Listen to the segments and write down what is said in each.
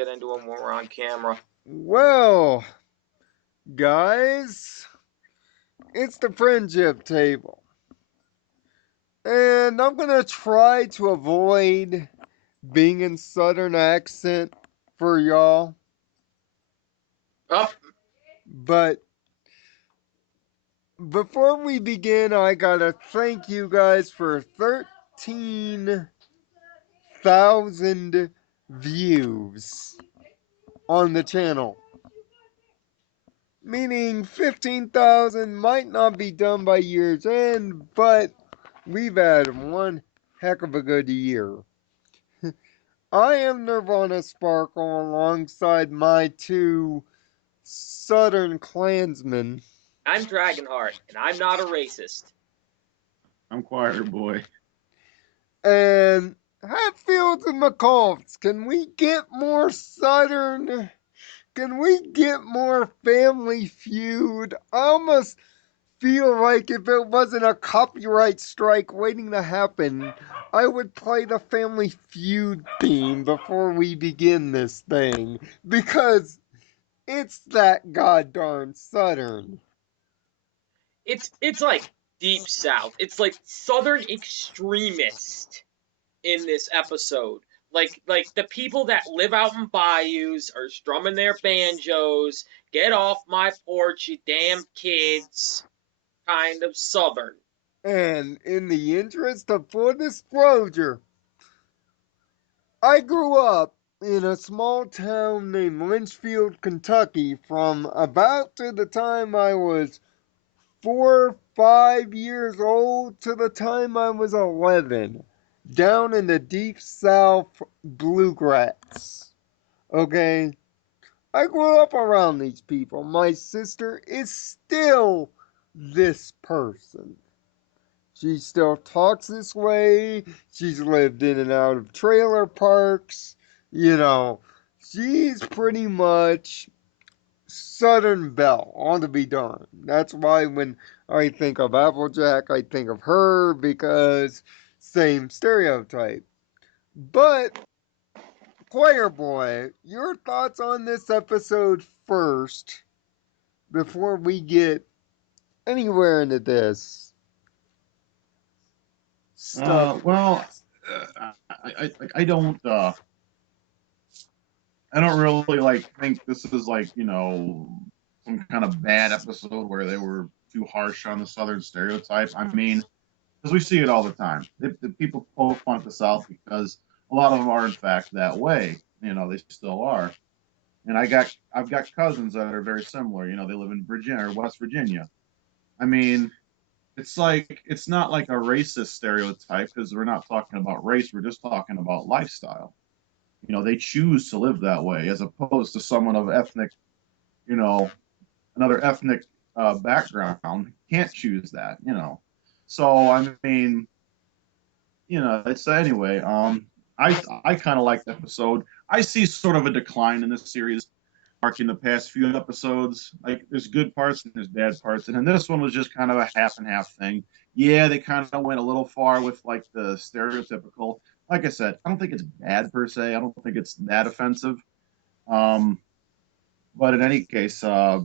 get into them when we're on camera. Well, guys, it's the friendship table. And I'm gonna try to avoid being in Southern accent for y'all. Up. But before we begin, I gotta thank you guys for 13,000 views on the channel. Meaning 15,000 might not be done by year's end, but we've had one heck of a good year. I am Nirvana Sparkle alongside my two Southern Klansmen. I'm Dragonheart, and I'm not a racist. I'm Choir Boy. And Hatfields and McCulls, can we get more Southern? Can we get more Family Feud? I almost feel like if it wasn't a copyright strike waiting to happen, I would play the Family Feud theme before we begin this thing. Because it's that goddamn Southern. It's like deep south. It's like southern extremist in this episode. Like the people that live out in bayous are strumming their banjos. Get off my porch, you damn kids. Kind of southern. And in the interest of full disclosure, I grew up in a small town named Lynchfield, Kentucky from about to the time I was 4 or 5 years old to the time I was 11, down in the deep south bluegrass. Okay? I grew up around these people. My sister is still this person. She still talks this way. She's lived in and out of trailer parks. You know, she's pretty much Southern Belle, ought to be done. That's why when I think of Applejack, I think of her because same stereotype. But, Choir Boy, your thoughts on this episode first before we get anywhere into this stuff. Well, I don't I don't really think this is some kind of bad episode where they were too harsh on the Southern stereotypes. I mean, because we see it all the time. The people poke fun at the South because a lot of them are in fact that way. They still are. And I've got cousins that are very similar. They live in Virginia or West Virginia. I mean, it's not like a racist stereotype because we're not talking about race. We're just talking about lifestyle. They choose to live that way as opposed to someone of ethnic, you know, another ethnic background can't choose that. So I mean, it's anyway. I kind of like the episode. I see sort of a decline in this series, marking the past few episodes. Like there's good parts and there's bad parts, and then this one was just kind of a half and half thing. Yeah, they kind of went a little far with like the stereotypical. Like I said, I don't think it's bad per se. I don't think it's that offensive. Um, but in any case, I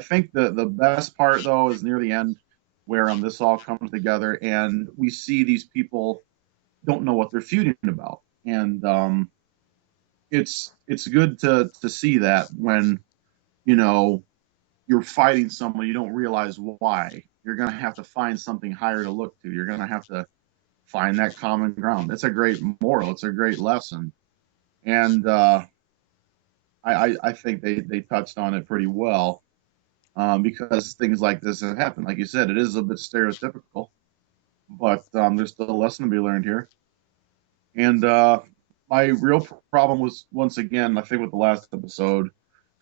think the best part though is near the end where this all comes together and we see these people don't know what they're feuding about, and it's good to see that when you know you're fighting someone you don't realize why you're going to have to find something higher to look to. You're going to have to find that common ground. It's a great moral. It's a great lesson, and I think they touched on it pretty well because things like this have happened. Like you said, it is a bit stereotypical, but there's still a lesson to be learned here. And my real problem was once again, I think with the last episode,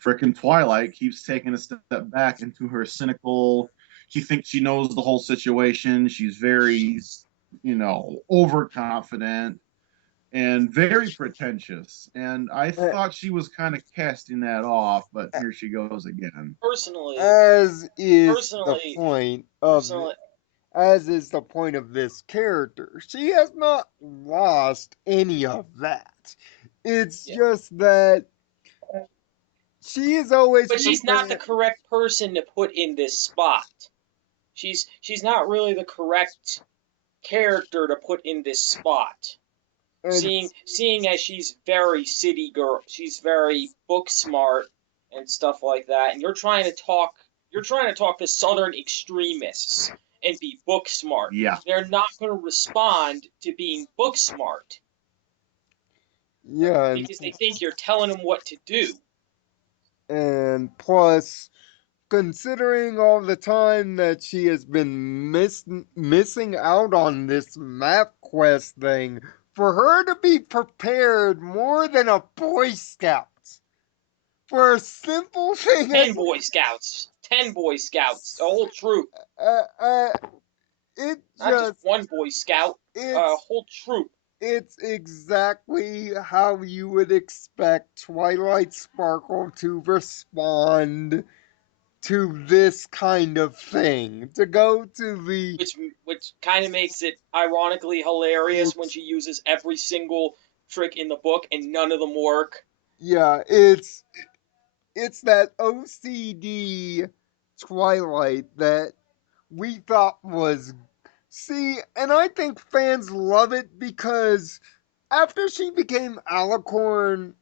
frickin' Twilight keeps taking a step back into her cynical. She thinks she knows the whole situation. She's very, overconfident and very pretentious. And I thought she was kind of casting that off, but here she goes again. Personally, As is the personally, point of personally, as is the point of this character. She has not lost any of that. It's Yeah. just that she is always But she's not the prepared. correct person to put in this spot. She's not really the correct character to put in this spot. And Seeing as she's very city girl, she's very book smart and stuff like that, and you're trying to talk to Southern extremists and be book smart. Yeah. They're not going to respond to being book smart yeah, because they think you're telling them what to do. and plus, considering all the time that she has been missing out on this map quest thing, for her to be prepared more than a Boy Scout for a simple thing as 10 Boy Scouts, a whole troop, uh, uh, it not just just one Boy Scout, a it's whole troop. it's exactly how you would expect Twilight Sparkle to respond to this kind of thing. To go to the Which kind of makes it ironically hilarious when it's she uses every single trick in the book and none of them work. yeah, it's that OCD Twilight that we thought was see, and I think fans love it because after she became Alicorn,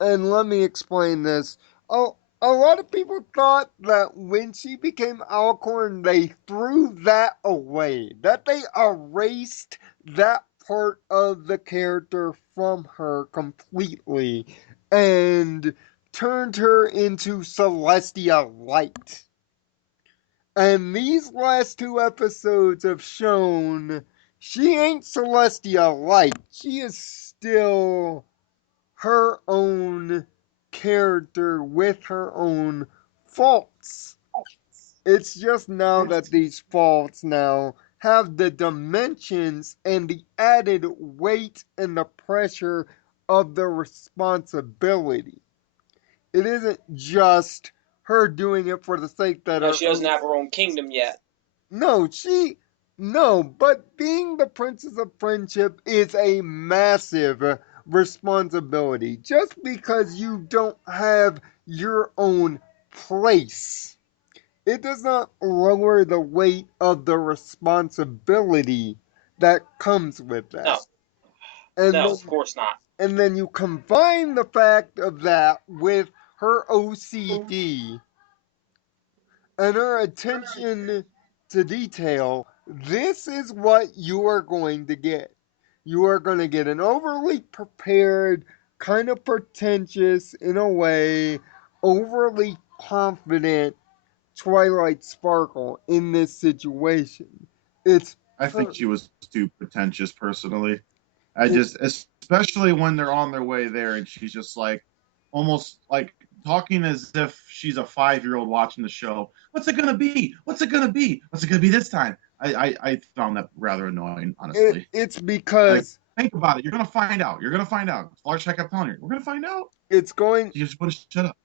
and let me explain this. A, a lot of people thought that when she became Alicorn, they threw that away, that they erased that part of the character from her completely and turned her into Celestia Light. And these last two episodes have shown she ain't Celestia Light. She is still her own character with her own faults. It's just now that these faults now have the dimensions and the added weight and the pressure of the responsibility. It isn't just her doing it for the sake that No, her she doesn't have her own kingdom yet. no, no, but being the Princess of Friendship is a massive responsibility. Just because you don't have your own place, it does not lower the weight of the responsibility that comes with that. No, And no, then, of course not. and then you combine the fact of that with her OCD and her attention to detail, this is what you are going to get. You are going to get an overly prepared, kind of pretentious in a way, overly confident Twilight Sparkle in this situation. It's I think per- she was too pretentious personally. I it, just, especially when they're on their way there and she's just like, almost like talking as if she's a 5-year-old watching the show. What's it gonna be? What's it gonna be? What's it gonna be this time? I found that rather annoying, honestly. it's Like, because think about it. You're gonna find out. You're gonna find out. Florida kept telling her, we're gonna find out. it's going, You just want to shut up.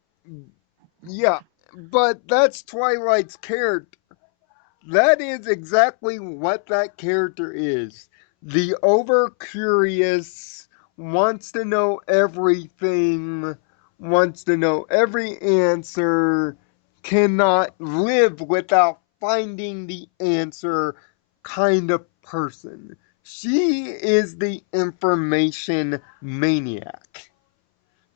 yeah, but that's Twilight's character. That is exactly what that character is. The over curious, wants to know everything, wants to know every answer, cannot live without finding the answer kind of person. She is the information maniac.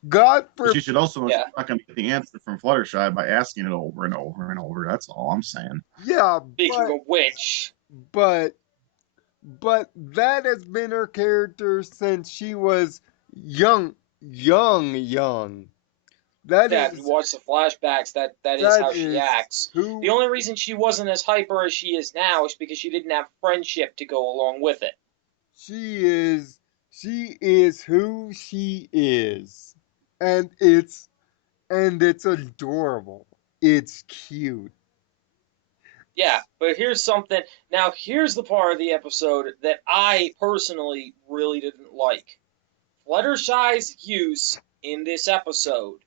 God But she forbid. should also know she's Yeah, not gonna get the answer from Fluttershy by asking it over and over and over. That's all I'm saying. Yeah, speaking of which, but but that has been her character since she was young. That yeah, if you is watch the flashbacks, that is that how she is acts. The who only reason she wasn't as hyper as she is now is because she didn't have friendship to go along with it. she is. She is who she is, and it's adorable. It's cute. Yeah, but here's something. Now, here's the part of the episode that I personally really didn't like. Fluttershy's use in this episode.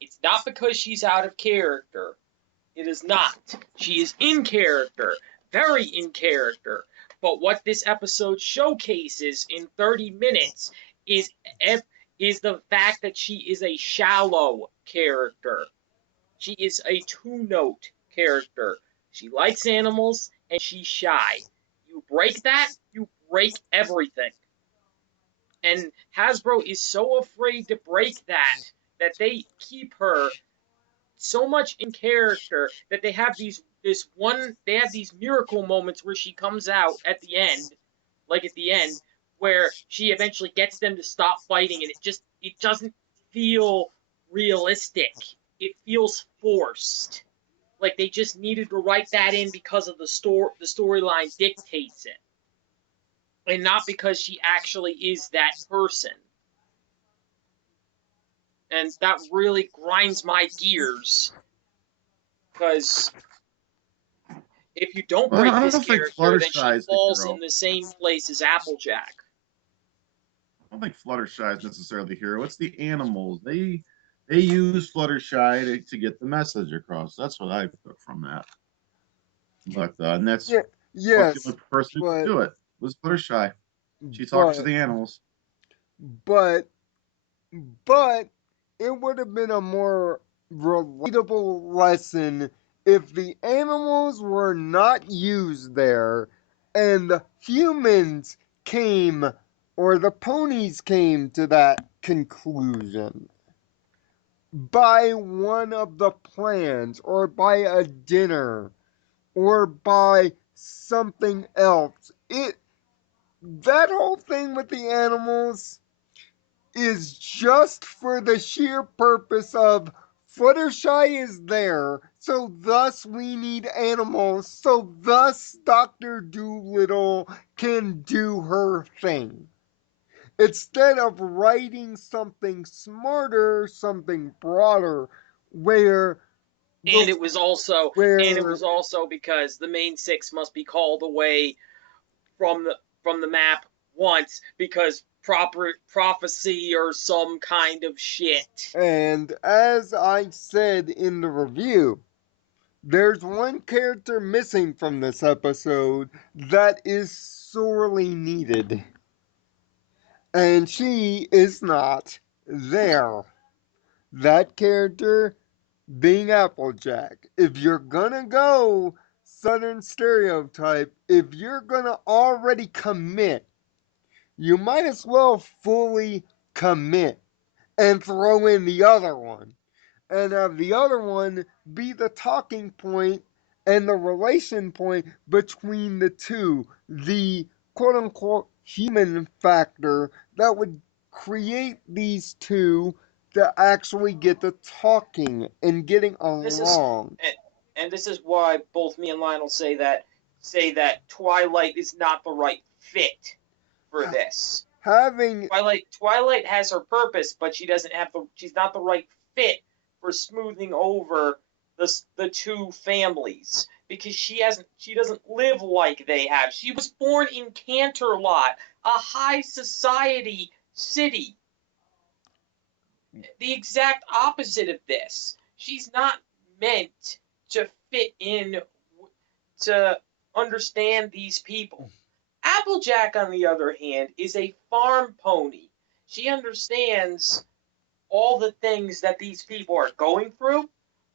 It's not because she's out of character. It is not. She is in character, very in character. But what this episode showcases in 30 minutes is is the fact that she is a shallow character. She is a two-note character. She likes animals and she's shy. You break that, you break everything. And Hasbro is so afraid to break that that they keep her so much in character that they have these miracle moments where she comes out at the end, where she eventually gets them to stop fighting, and it doesn't feel realistic. It feels forced. Like they just needed to write that in because of the storyline dictates it, and not because she actually is that person. And that really grinds my gears because if you don't break I this don't think character, then she Fluttershy is the falls in hero. the same place as Applejack. I don't think Fluttershy is necessarily the hero. It's the animals. They use Fluttershy to get the message across. That's what I took from that. But and that's Yeah, what the yes, only person who could but do it was Fluttershy. She talks to but the animals. but but it would have been a more relatable lesson if the animals were not used there and the humans came or the ponies came to that conclusion by one of the plans or by a dinner or by something else. It that whole thing with the animals is just for the sheer purpose of Fluttershy is there, so thus we need animals, so thus Dr. Doolittle can do her thing. Instead of writing something smarter, something broader, where And the it where was also because the main six must be called away from the map once because proper prophecy or some kind of shit. and as I said in the review, there's one character missing from this episode that is sorely needed, and she is not there. That character being Applejack. If you're gonna go Southern stereotype, if you're gonna already commit, you might as well fully commit and throw in the other one. And have the other one be the talking point and the relation point between the two, the quote unquote human factor that would create these two to actually get the talking and getting This is along. and this is why both me and Lionel say that Twilight is not the right fit for this. Having Twilight has her purpose, but she's not the right fit for smoothing over the two families because she doesn't live like they have. She was born in Canterlot, a high society city. The exact opposite of this. She's not meant to fit in to understand these people. Applejack, on the other hand, is a farm pony. She understands all the things that these people are going through,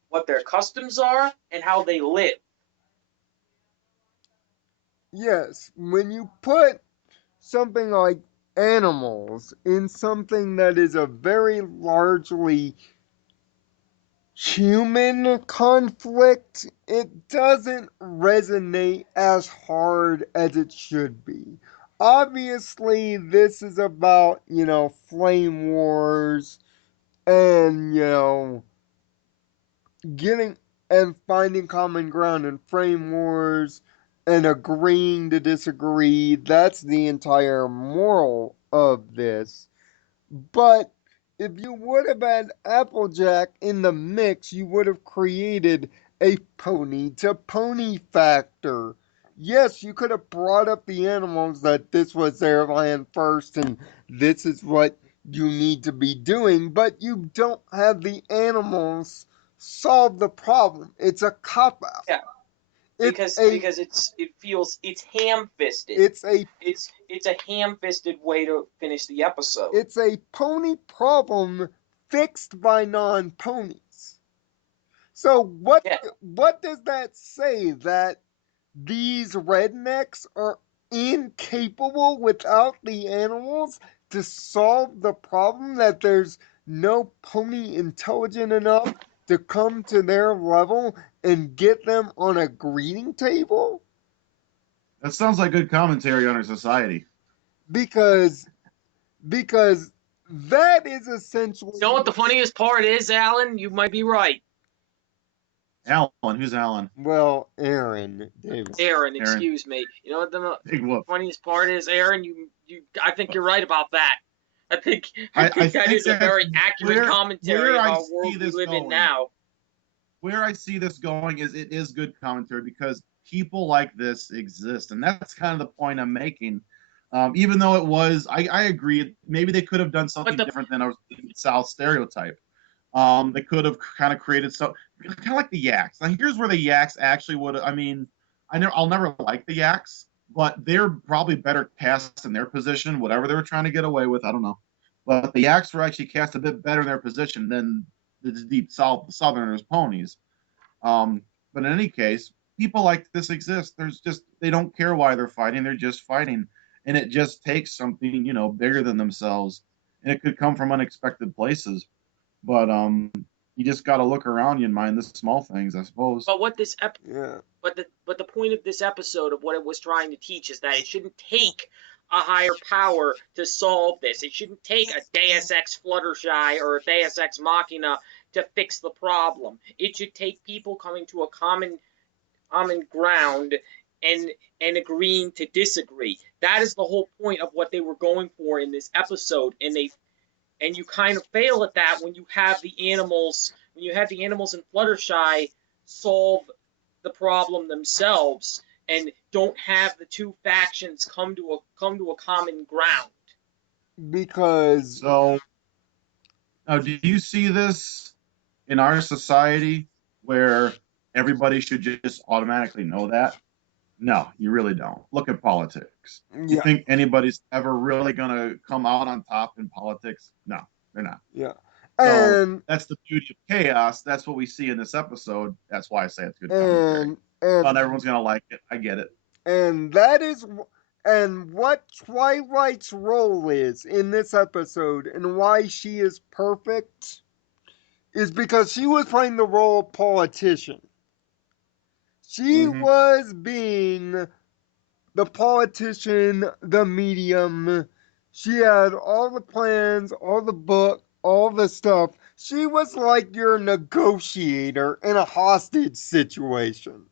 what their customs are, and how they live. yes, when you put something like animals in something that is a very largely human conflict, it doesn't resonate as hard as it should be. Obviously, this is about, flame wars and, getting and finding common ground in flame wars and agreeing to disagree. That's the entire moral of this. But if you would have had Applejack in the mix, you would have created a pony to pony factor. Yes, you could have brought up the animals that this was their land first and this is what you need to be doing, but you don't have the animals solve the problem. It's a cop out. Yeah, because it feels it's ham-fisted. it's a It's a ham-fisted way to finish the episode. it's a pony problem fixed by non-ponies. So Yeah. what does that say? That these rednecks are incapable without the animals to solve the problem, that there's no pony intelligent enough to come to their level and get them on a greeting table? That sounds like good commentary on our society. Because that is essentially. You know what the funniest part is, Alan? You might be right. Alan, who's Alan? Well, Aaron Davis. Aaron, excuse me. You know what the Big whoop. funniest part is, Aaron? I think you're right about that. I think I that is a that's very accurate where commentary I of our see world we this live in going. now. Where I see this going is it is good commentary because people like this exist, and that's kind of the point I'm making. Even though it was, I agree. Maybe they could have done something different than a South stereotype. They could have kind of created some, kind of like the Yaks. Now, here's where the Yaks actually would. I mean, I'll never like the Yaks, but they're probably better cast in their position, whatever they were trying to get away with. I don't know, but the Yaks were actually cast a bit better in their position than the deep South, the Southerners ponies. But in any case, people like this exist. There's just they don't care why they're fighting. They're just fighting, and it just takes something bigger than themselves, and it could come from unexpected places. But you just got to look around you and mind the small things, I suppose. But what this Yeah. but the point of this episode of what it was trying to teach is that it shouldn't take a higher power to solve this. It shouldn't take a Deus Ex Fluttershy or a Deus Ex Machina to fix the problem. It should take people coming to a common ground and agreeing to disagree. That is the whole point of what they were going for in this episode, and you kind of fail at that when you have the animals in Fluttershy solve the problem themselves and don't have the two factions come to a common ground. Because So, now, do you see this in our society where everybody should just automatically know that? No, you really don't. Look at politics. You yeah, think anybody's ever really going to come out on top in politics? No, they're not. yeah. So And that's the beauty of chaos. That's what we see in this episode. That's why I say it's good commentary. Not everyone's going to like it. I get it. and that is and what Twilight's role is in this episode and why she is perfect is because she was playing the role of politician. She Mhm. was being the politician, the medium. She had all the plans, all the book, all the stuff. She was like your negotiator in a hostage situation.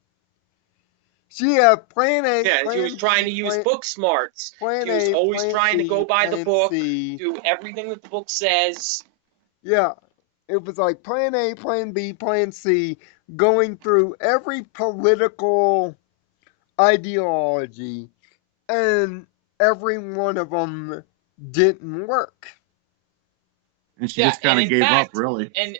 She had plan A, Yeah, plan she was trying to B, use plan, book smarts. plan She was A, always plan trying to B, go by the plan book, C. do everything that the book says. Yeah, it was like plan A, plan B, plan C, going through every political ideology, and every one of them didn't work. And she Yeah, just kind of gave up, really. and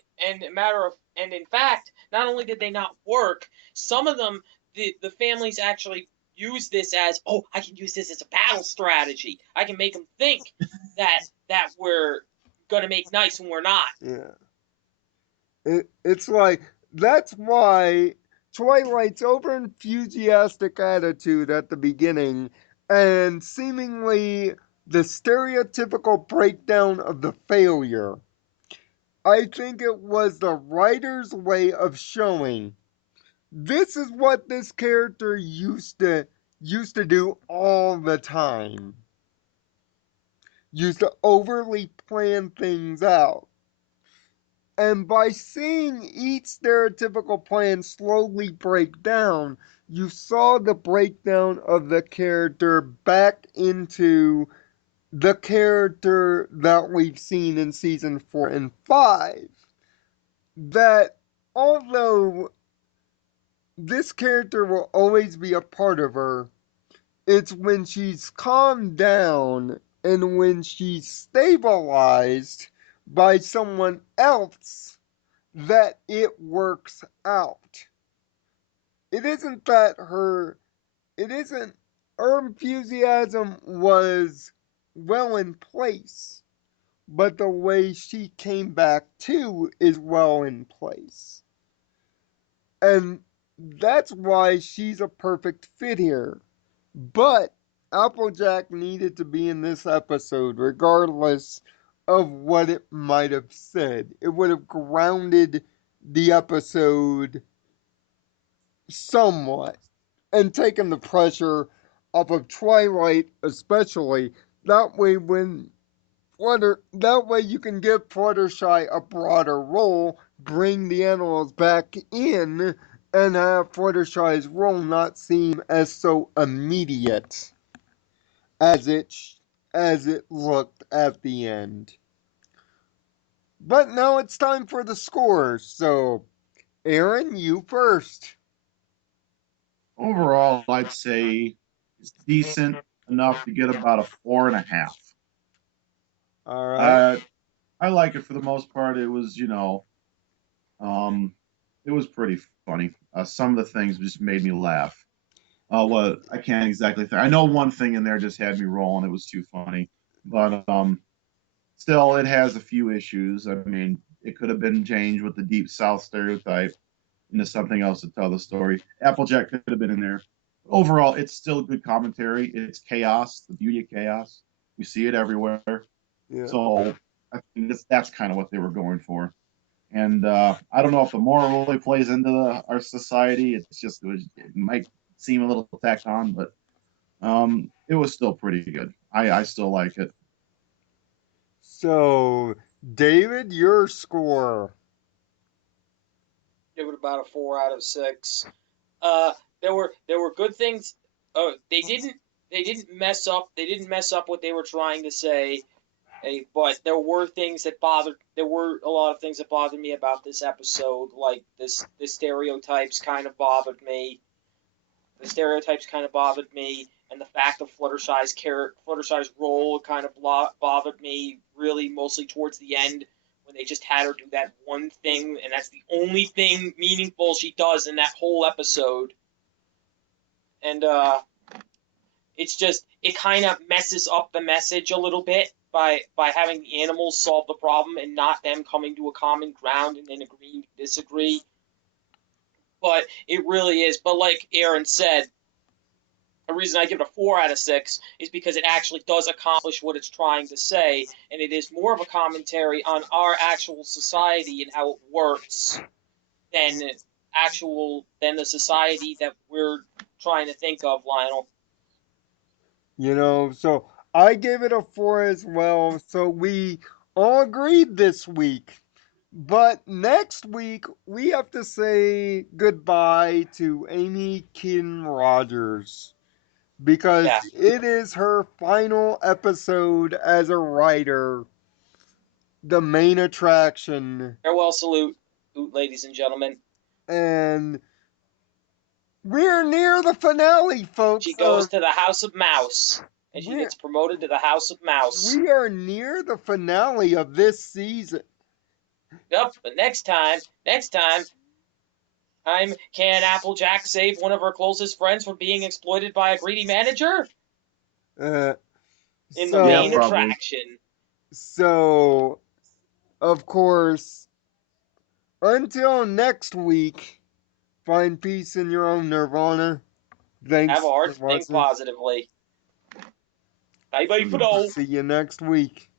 in fact, not only did they not work, some of them the families actually use this as, oh, I can use this as a battle strategy. I can make them think that we're gonna make nice when we're not. Yeah. It's like, that's why Twilight's over enthusiastic attitude at the beginning and seemingly the stereotypical breakdown of the failure. I think it was the writer's way of showing this is what this character used to do all the time. Used to overly plan things out. And by seeing each stereotypical plan slowly break down, you saw the breakdown of the character back into the character that we've seen in season 4 and 5. That although this character will always be a part of her, it's when she's calmed down and when she's stabilized by someone else that it works out. it isn't that it isn't her enthusiasm was well in place, but the way she came back to is well in place. And that's why she's a perfect fit here. But Applejack needed to be in this episode, regardless of what it might have said. It would have grounded the episode somewhat and taken the pressure off of Twilight, especially. That way, that way you can give Fluttershy a broader role, bring the animals back in, and have Fluttershy's role not seem as so immediate as it looked at the end. But now it's time for the scores. So, Aaron, you first. Overall, I'd say it's decent enough to get about a 4.5. All right. I like it for the most part. It was, it was pretty funny. Some of the things just made me laugh. What I can't exactly think. I know one thing in there just had me rolling. It was too funny, but still, it has a few issues. I mean, it could have been changed with the deep South stereotype into something else to tell the story. Applejack could have been in there. Overall, it's still good commentary. It's chaos, the beauty of chaos. We see it everywhere. Yeah. So I think that's kind of what they were going for. And I don't know if the moral really plays into our society. It might seem a little tacked on, but it was still pretty good. I still like it. So, David, your score. Give it about a 4 out of 6. There were good things. They didn't mess up. They didn't mess up what they were trying to say. But there were things that bothered. There were a lot of things that bothered me about this episode. Like the stereotypes kind of bothered me. The stereotypes kind of bothered me, and the fact of Fluttershy's role kind of bothered me. Really, mostly towards the end when they just had her do that one thing, and that's the only thing meaningful she does in that whole episode. And it kind of messes up the message a little bit by having the animals solve the problem and not them coming to a common ground and then agreeing to disagree. But it really is. But like Aaron said, the reason I give it a 4 out of 6 is because it actually does accomplish what it's trying to say, and it is more of a commentary on our actual society and how it works than the society that we're trying to think of, Lionel. So I gave it a 4 as well. So we all agreed this week. But next week, we have to say goodbye to Amy Keaton Rogers because Yeah. it is her final episode as a writer, the main attraction. Farewell salute, ladies and gentlemen. And we're near the finale, folks. She goes to the House of Mouse, and she gets promoted to the House of Mouse. We are near the finale of this season. Yep, but next time, can Applejack save one of her closest friends from being exploited by a greedy manager? In the main attraction. So, of course, until next week, find peace in your own nirvana. Thanks. Have a heart, think positively. Bye bye for now. See you next week.